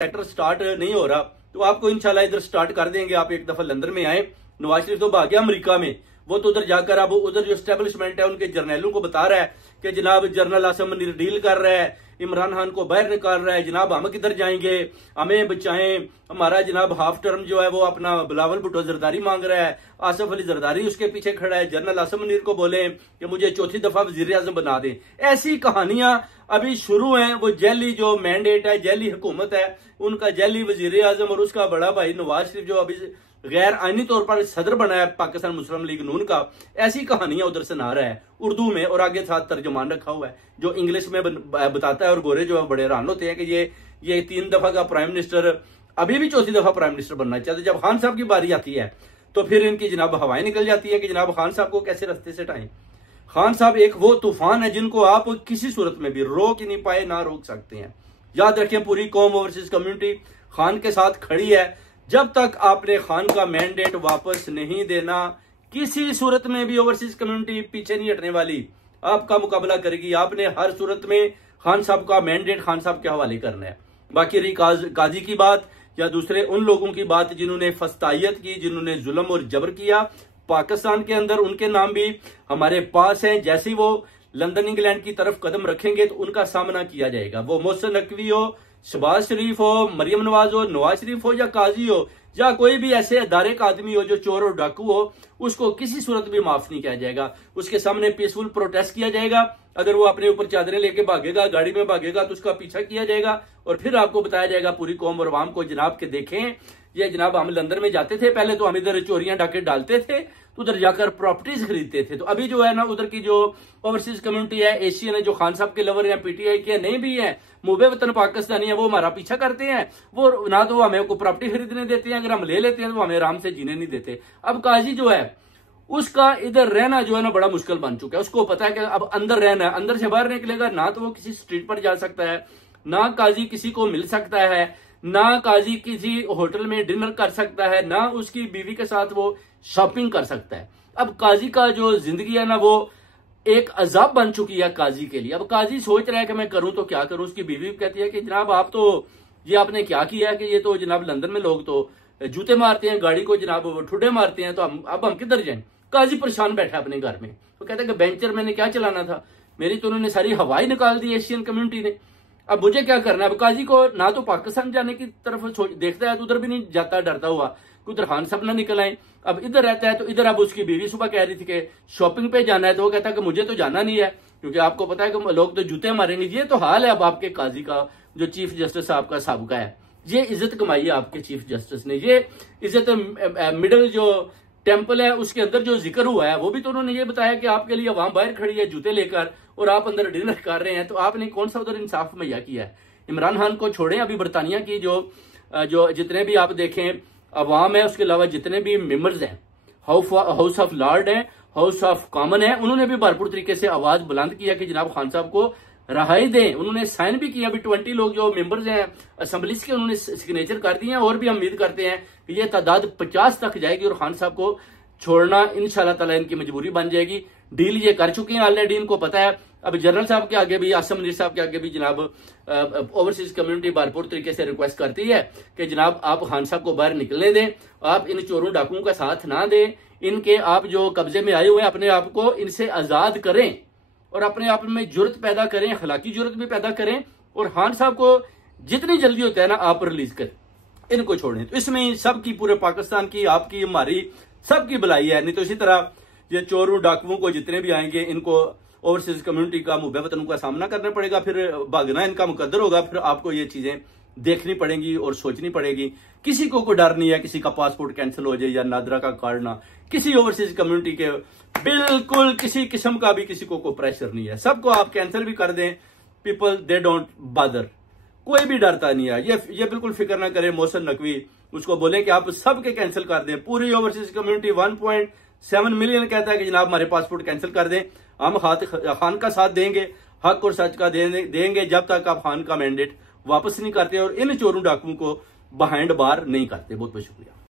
Sector start नहीं हो रहा तो आपको इंशाल्लाह इधर स्टार्ट कर देंगे। आप एक दफा लंदन में आए। नवाज शरीफ तो भाग गया अमेरिका में, वो तो उधर जाकर अब उधर जो एस्टेब्लिशमेंट है उनके जर्नैलों को बता रहा है कि जनाब जनरल आसिम मुनीर डील कर रहा है, इमरान खान को बाहर निकाल रहा है, जनाब हम किधर जाएंगे, हमें बचाएं, हमारा जनाब हाफ टर्म जो है वो अपना बिलावल भुट्टो जरदारी मांग रहा है, आसिफ अली जरदारी उसके पीछे खड़ा है, जनरल आसिम मुनीर को बोले कि मुझे चौथी दफा वजीर आजम बना दें। ऐसी कहानियां अभी शुरू हैं। वो जैली जो मैंडेट है, जैली हुकूमत है, उनका जैली वजीर आजम और उसका बड़ा भाई नवाज शरीफ जो अभी गैर आईनी तौर पर सदर बना है पाकिस्तान मुस्लिम लीग नून का, ऐसी कहानियां उधर सुना रहा है उर्दू में, और आगे साथ तर्जुमान रखा हुआ है जो इंग्लिश में बताता है। और गोरे जो है बड़े हैरान होते हैं कि ये 3 दफा का प्राइम मिनिस्टर अभी भी चौथी दफा प्राइम मिनिस्टर बनना चाहते। जब खान साहब की बारी आती है तो फिर इनकी जनाब हवाएं निकल जाती है कि जनाब खान साहब को कैसे रास्ते से हटाएं। खान साहब एक वो तूफान है जिनको आप किसी सूरत में भी रोक ही नहीं पाए, ना रोक सकते हैं। याद रखें, पूरी कौम ओवरसीज कम्युनिटी खान के साथ खड़ी है। जब तक आपने खान का मैंडेट वापस नहीं देना, किसी सूरत में भी ओवरसीज कम्युनिटी पीछे नहीं हटने वाली, आपका मुकाबला करेगी। आपने हर सूरत में खान साहब का मैंडेट खान साहब के हवाले करना है। बाकी रही काजी की बात या दूसरे उन लोगों की बात जिन्होंने फस्तायत की, जिन्होंने जुल्म और जबर किया पाकिस्तान के अंदर, उनके नाम भी हमारे पास हैं। जैसे ही वो लंदन इंग्लैंड की तरफ कदम रखेंगे तो उनका सामना किया जाएगा। वो मोहसिन नकवी हो, शहबाज शरीफ हो, मरियम नवाज हो, नवाज शरीफ हो या काजी हो या कोई भी ऐसे अदारे का आदमी हो जो चोर और डाकू हो, उसको किसी सूरत भी माफ नहीं किया जाएगा। उसके सामने पीसफुल प्रोटेस्ट किया जाएगा। अगर वो अपने ऊपर चादरें लेके भागेगा, गाड़ी में भागेगा, तो उसका पीछा किया जाएगा और फिर आपको बताया जाएगा पूरी कौम और अवाम को, जनाब के देखें ये जनाब हम लंदन में जाते थे, पहले तो हम इधर चोरियां डाके डालते थे, तो उधर जाकर प्रॉपर्टीज खरीदते थे। तो अभी जो है ना उधर की जो ओवरसीज कम्युनिटी है, एशियन है, जो खान साहब के लवर हैं, पीटीआई के नहीं भी है, मुबे वतन पाकिस्तानी है, वो हमारा पीछा करते हैं। वो ना तो हमें को प्रॉपर्टी खरीदने देते हैं, अगर हम ले लेते हैं तो हमें आराम से जीने नहीं देते। अब काजी जो है उसका इधर रहना जो है ना बड़ा मुश्किल बन चुका है। उसको पता है कि अब अंदर रहना है, अंदर से बाहर निकलेगा ना तो वो किसी स्ट्रीट पर जा सकता है, ना काजी किसी को मिल सकता है, ना काजी किसी होटल में डिनर कर सकता है, ना उसकी बीवी के साथ वो शॉपिंग कर सकता है। अब काजी का जो जिंदगी है ना वो एक अजाब बन चुकी है काजी के लिए। अब काजी सोच रहा है कि मैं करूं तो क्या करूं। उसकी बीवी कहती है कि जनाब आप तो ये आपने क्या किया है कि ये तो जनाब लंदन में लोग तो जूते मारते हैं, गाड़ी को जनाब ठुड्डे मारते हैं, तो अब हम किधर जाएं। काजी परेशान बैठा है अपने घर में। तो कहता है कि बेंचर मैंने क्या चलाना था, मेरी तो उन्होंने सारी हवाई निकाल दी एशियन कम्युनिटी ने, अब मुझे क्या करना है। अब काजी को ना तो पाकिस्तान जाने की तरफ देखता है तो उधर भी नहीं जाता, डरता हुआ उधर खान साहब ना निकल आए। अब इधर रहता है तो इधर अब उसकी बीवी सुबह कह रही थी कि शॉपिंग पे जाना है, तो वो कहता है कि मुझे तो जाना नहीं है क्योंकि आपको पता है कि लोग तो जूते मारेंगे। ये तो हाल है अब आपके काजी का, जो चीफ जस्टिस आपका साबका है। ये इज्जत कमाई है आपके चीफ जस्टिस ने, ये इज्जत मिडिल जो टेम्पल है उसके अंदर जो जिक्र हुआ है वो भी तो उन्होंने ये बताया कि आपके लिए अवाम बाहर खड़ी है जूते लेकर और आप अंदर डिनर कर रहे हैं। तो आपने कौन सा उधर इंसाफ मुहैया किया है। इमरान खान को छोड़ें, अभी बरतानिया की जो जितने भी आप देखें अवाम है, उसके अलावा जितने भी मेंबर्स हैं, हाउस ऑफ लॉर्ड है, हाउस ऑफ कॉमन है, उन्होंने भी भरपूर तरीके से आवाज बुलंद किया कि जनाब खान साहब को रहाई दें। उन्होंने साइन भी किया। अभी 20 लोग जो मेंबर्स हैं असेंबलीज के उन्होंने सिग्नेचर कर दिए हैं और भी हम उम्मीद करते हैं कि ये तादाद 50 तक जाएगी और खान साहब को छोड़ना इंशाल्लाह ताला इनकी मजबूरी बन जाएगी। डील ये कर चुके हैं ऑलरेडी, इनको पता है। अब जनरल साहब के आगे भी, आसिम मुनीर साहब के आगे भी जनाब ओवरसीज कम्युनिटी भरपूर तरीके से रिक्वेस्ट करती है कि जनाब आप खान साहब को बाहर निकलने दें, आप इन चोरों डाकुओं का साथ ना दें, इनके आप जो कब्जे में आए हुए हैं अपने आप को इनसे आजाद करें और अपने आप में जुर्रत पैदा करें, अखलाकी जुर्रत भी पैदा करें और खान साहब को जितनी जल्दी होता है ना आप रिलीज करें, इनको छोड़ें। तो इसमें सबकी, पूरे पाकिस्तान की, आपकी, हमारी, सबकी भलाई है। नहीं तो इसी तरह ये चोरों डाकुओं को जितने भी आएंगे इनको ओवरसीज कम्युनिटी का, मुबे वतनों का सामना करना पड़ेगा, फिर भागना इनका मुकद्दर होगा, फिर आपको ये चीजें देखनी पड़ेंगी और सोचनी पड़ेगी। किसी को कोई डर नहीं है किसी का पासपोर्ट कैंसिल हो जाए या नादरा का कार्ड ना, किसी ओवरसीज कम्युनिटी के बिल्कुल किसी किस्म का भी किसी को कोई प्रेशर नहीं है। सबको आप कैंसिल भी कर दें, पीपल दे डोंट बादर, कोई भी डरता नहीं है। ये बिल्कुल फिक्र ना करें। मोहसिन नकवी उसको बोले कि आप सबके कैंसिल कर दें। पूरी ओवरसीज कम्युनिटी 1.7 मिलियन कहता है कि जनाब हमारे पासपोर्ट कैंसिल कर दें, हम खान का साथ देंगे, हक और सच का देंगे जब तक आप खान का मैंडेट वापस नहीं करते और इन चोरों डाकुओं को बिहाइंड बार नहीं करते। बहुत बहुत शुक्रिया।